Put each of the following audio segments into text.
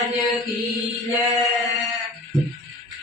महाराज की जय।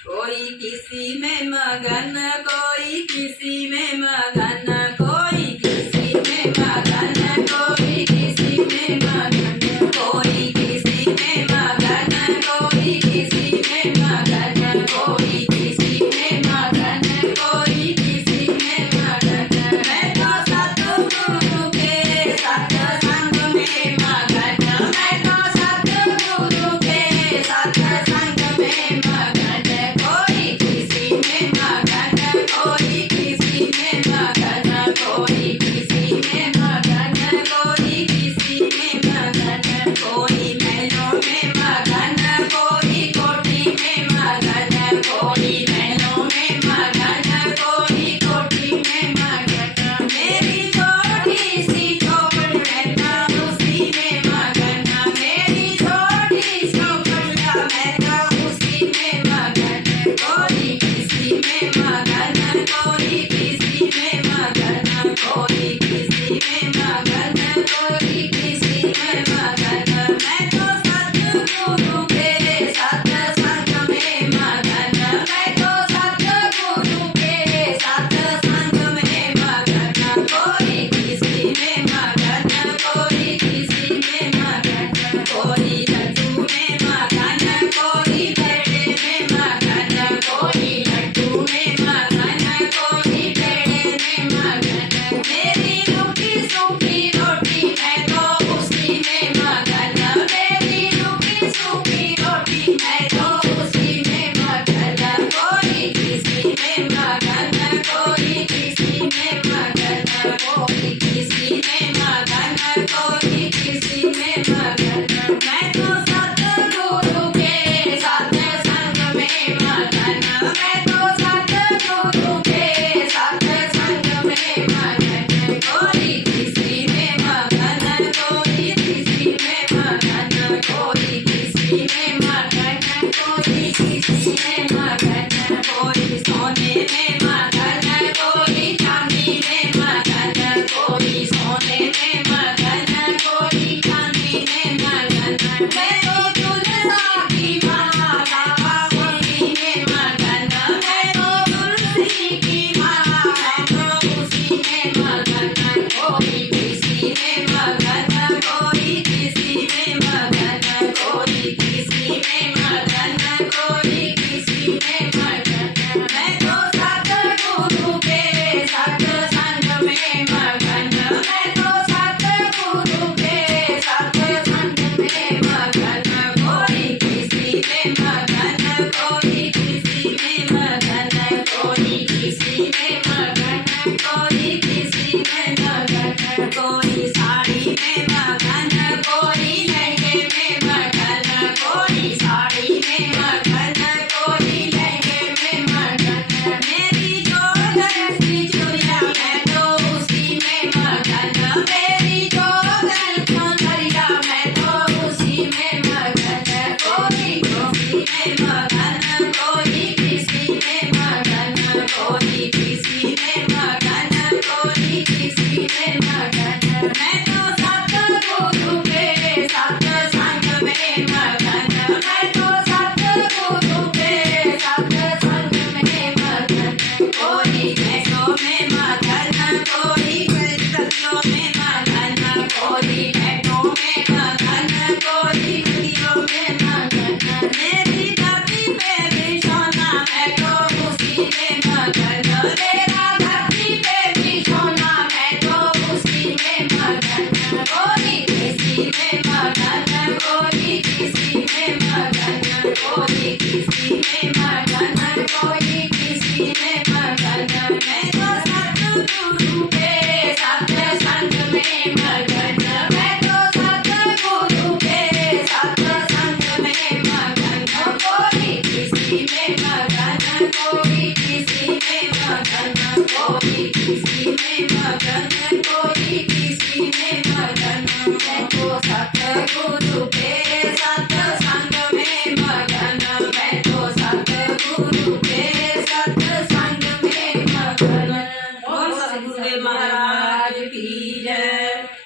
कोई किसी में मगन, कोई किसी में मगन, कोई किसी में मगन, कोई किसी में मगन, कोई किसी में मगन, कोई किसी में मगन, कोई किसी में मगन, कोई किसी में मगन। मैं तो सतगुरु के सत्संग में मगन, मैं तो सतगुरु के सत्संग में मगन। कोई किसी में मगन, कोई किसी में मगन, कोई किसी में मगन, कोई किसी में मगन। कोई महलों में मगन, कोई कोठी में मगन, कोई महलों में मगन, कोई कोठी में मगन। मेरी छोटी सी झोपड़ी मैं तो उसी में मगन, मेरी छोटी सी झोपड़ियाँ मैं तो उसी में मगन। कोई किसी में मगन, कोई किसी में मगन, कोई किसी में मगन, कोई किसी में मगन। मैं तो सतगुरु के सत्संग में मगन, मैं तो सतगुरु के सत्संग में मगन। कोई किसी में मगन, कोई किसी में मगन, कोई लड्डू में मगन, कोई पेड़े में मगन, कोई लड्डू में मगन, कोई पेड़े में मगन। मेरी रूखी सूखी रोटी मैं तो उसी में मगन, मेरी रूखी सूखी रोटी मैं तो उसी में मगन। कोई किसी में मगन, कोई किसी में मगन, कोई किसी में मगन, कोई किसी में मगन। मैं तो सतगुरु के सत्संग में मगन, मैं तो सतगुरु के सत्संग में मगन। कोई किसी में मगन, कोई किसी में मगन, कोई किसी में मगन, कोई किसी में मगन। कोई सोने में मगन, कोई चांदी में मगन, कोई सोने में मगन, कोई चांदी में मगन। मैं तो तुलसा की